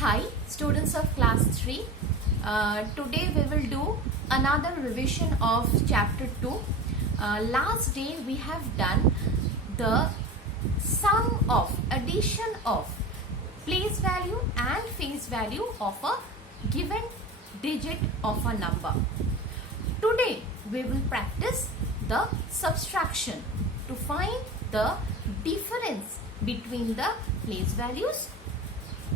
Hi students of class 3. Today we will do another revision of chapter 2. Last day we have done the sum of addition of place value and face value of a given digit of a number. Today we will practice the subtraction to find the difference between the place values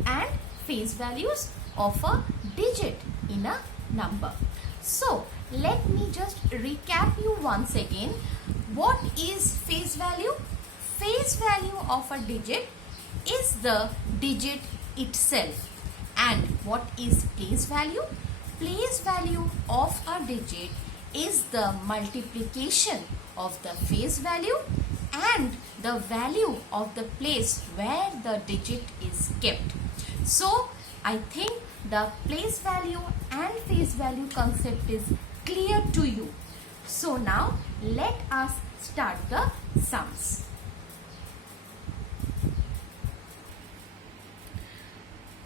and face values of a digit in a number. So let me just recap you once again. What is face value? Face value of a digit is the digit itself. And what is place value? Place value of a digit is the multiplication of the face value and the value of the place where the digit is kept. So I think the place value and face value concept is clear to you. So now let us start the sums.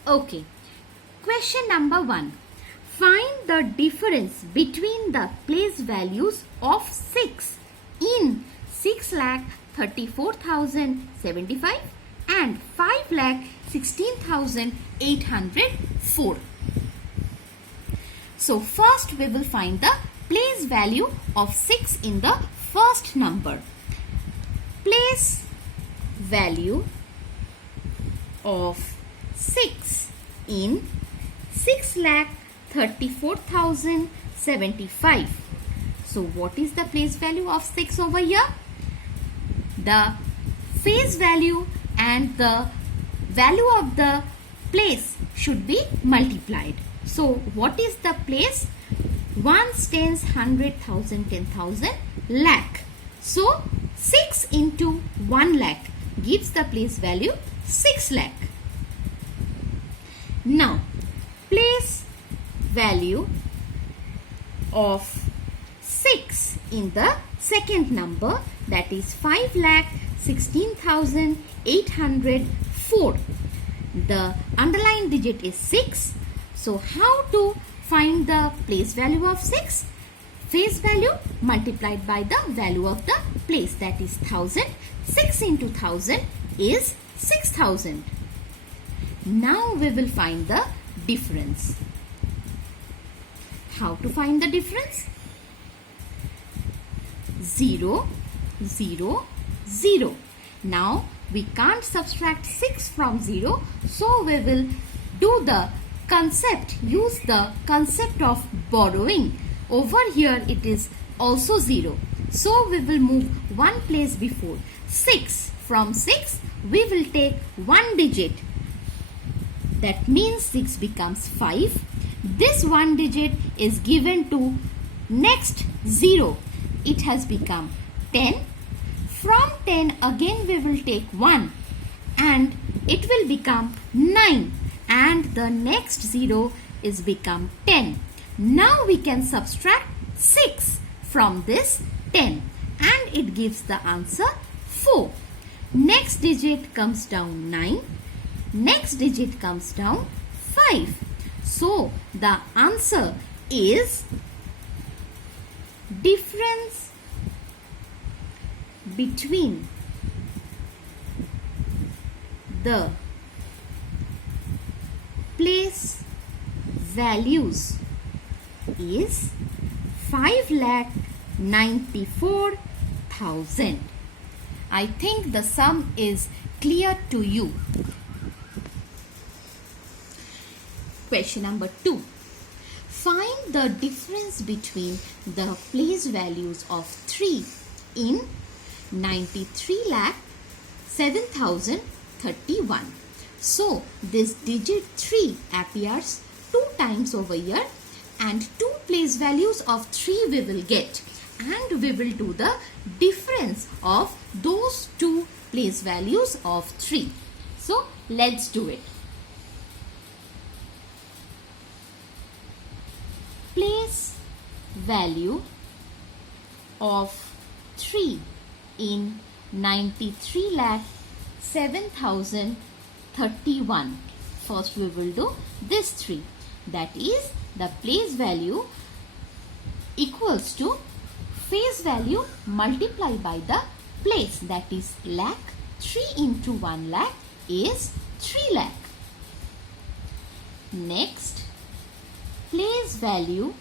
Okay, question number 1. Find the difference between the place values of 6 in 6,34,075 and 5,16,804. So first we will find the place value of 6 in the first number. Place value of 6 in 6,34,075. So what is the place value of 6 over here? The face value and the value of the place should be multiplied. So what is the place? Ones, tens, 100,000, 10,000, lakh. So 6 into 1 lakh gives the place value 6 lakh. Now place value of 6 in the second number, that is 5,16,804. The underlying digit is 6. So how to find the place value of 6? Face value multiplied by the value of the place, that is 1000. 6 into 1000 is 6000. Now we will find the difference. How to find the difference? 0, 0, 0. Now we can't subtract 6 from 0, so we will do the concept, use the concept of borrowing. Over here it is also 0. So we will move one place before. 6. From 6 we will take one digit. That means 6 becomes 5. This one digit is given to next 0. It has become 10. From 10 again we will take 1 and it will become 9, and the next 0 is become 10. Now we can subtract 6 from this 10 and it gives the answer 4. Next digit comes down 9. Next digit comes down 5. So the answer is difference between the place values is 5,94,000. I think the sum is clear to you. Question number 2. Find the difference between the place values of 3 in 93,07,031. So this digit 3 appears 2 times over here, and 2 place values of 3 we will get, and we will do the difference of those 2 place values of 3. So let's do it. Place value of 3 in 93,07,031. first we will do this 3. That is, the place value equals to face value multiplied by the place, that is lakh. 3 into 1 lakh is 3 lakh. Next, place value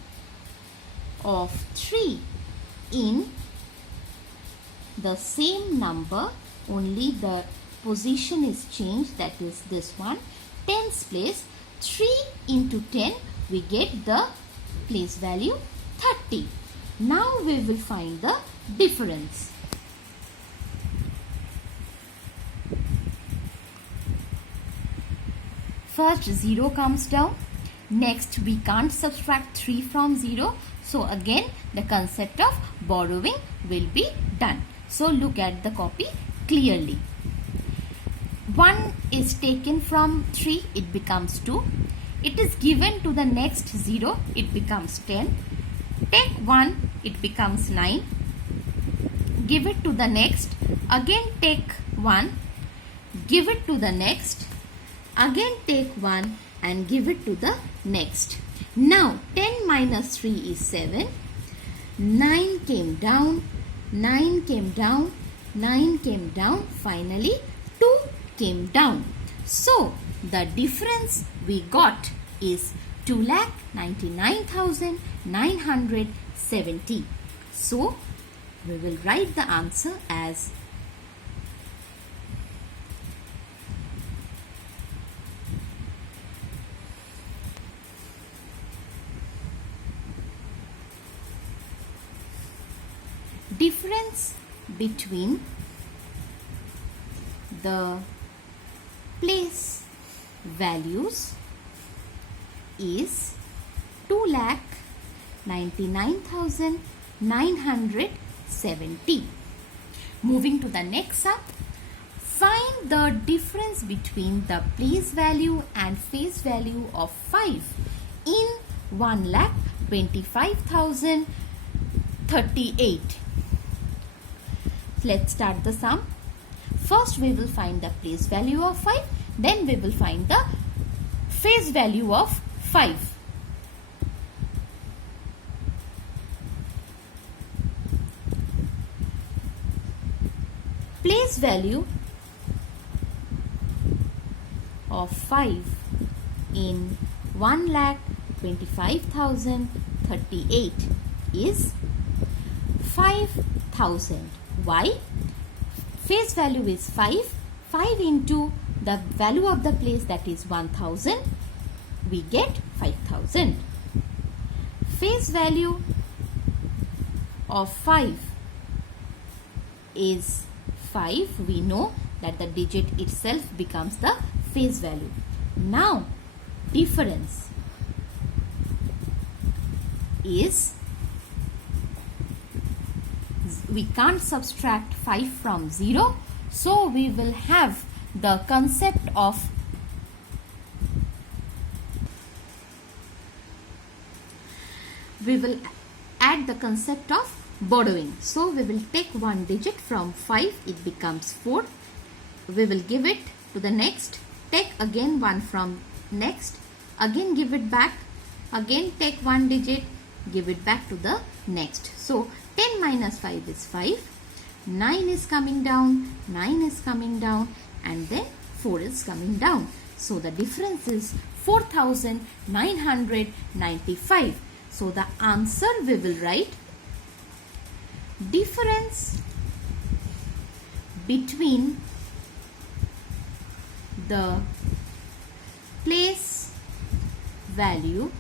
of 3 in the same number, only the position is changed, that is this one, tens place. 3 into 10 we get the place value 30. Now we will find the difference. First 0 comes down. Next we can't subtract 3 from 0. So again the concept of borrowing will be done. So look at the copy clearly. 1 is taken from 3, it becomes 2. It is given to the next 0, it becomes 10. Take 1, it becomes 9. Give it to the next. Again take 1. Give it to the next. Again take 1 and give it to the next. Now 10 minus 3 is 7. 9 came down. 9 came down. 9 came down. Finally 2 came down. So the difference we got is 2,99,970. So we will write the answer as difference between the place values is 2,99,970. Moving to the next sum. Find the difference between the place value and face value of 5 in 1,25,038. Let's start the sum. First we will find the place value of 5, then we will find the face value of 5. Place value of 5 in 1,25,038 is 5,000. Why? Face value is 5. 5 into the value of the place, that is 1,000. We get 5,000. Face value of 5 is 5. We know that the digit itself becomes the face value. Now difference is, we can't subtract 5 from 0, so we will have the concept of add the concept of borrowing. So we will take one digit from 5, it becomes 4. We will give it to the next, take again one from next, again give it back, again take one digit, give it back to the next. So 10 minus 5 is 5, 9 is coming down, 9 is coming down, and then 4 is coming down. So the difference is 4,995. So the answer we will write, difference between the place value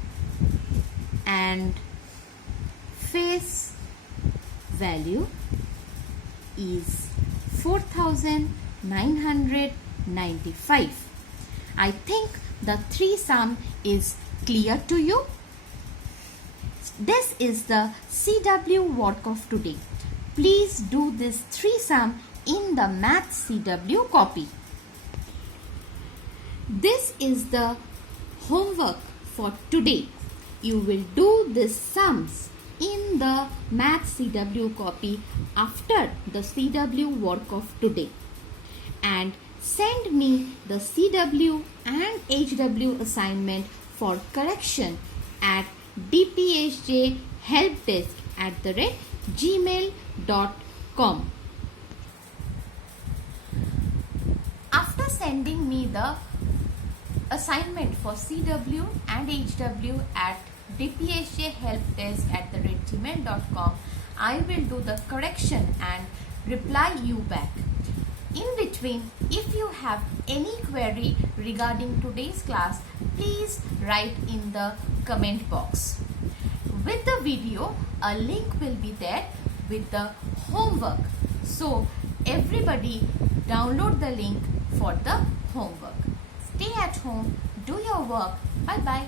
and face value is 4,995. I think the 3 sum is clear to you. This is the CW work of today. Please do this 3 sum in the Math CW copy. This is the homework for today. You will do these sums in the Math CW copy after the CW work of today. And send me the CW and HW assignment for correction at dpsjhelpdesk@gmail.com. After sending me the assignment for CW and HW at dpsjhelpdesk@gmail.com, I will do the correction and reply you back. In between, if you have any query regarding today's class, please write in the comment box. With the video, a link will be there with the homework. So everybody download the link for the homework. Stay at home, do your work. Bye bye.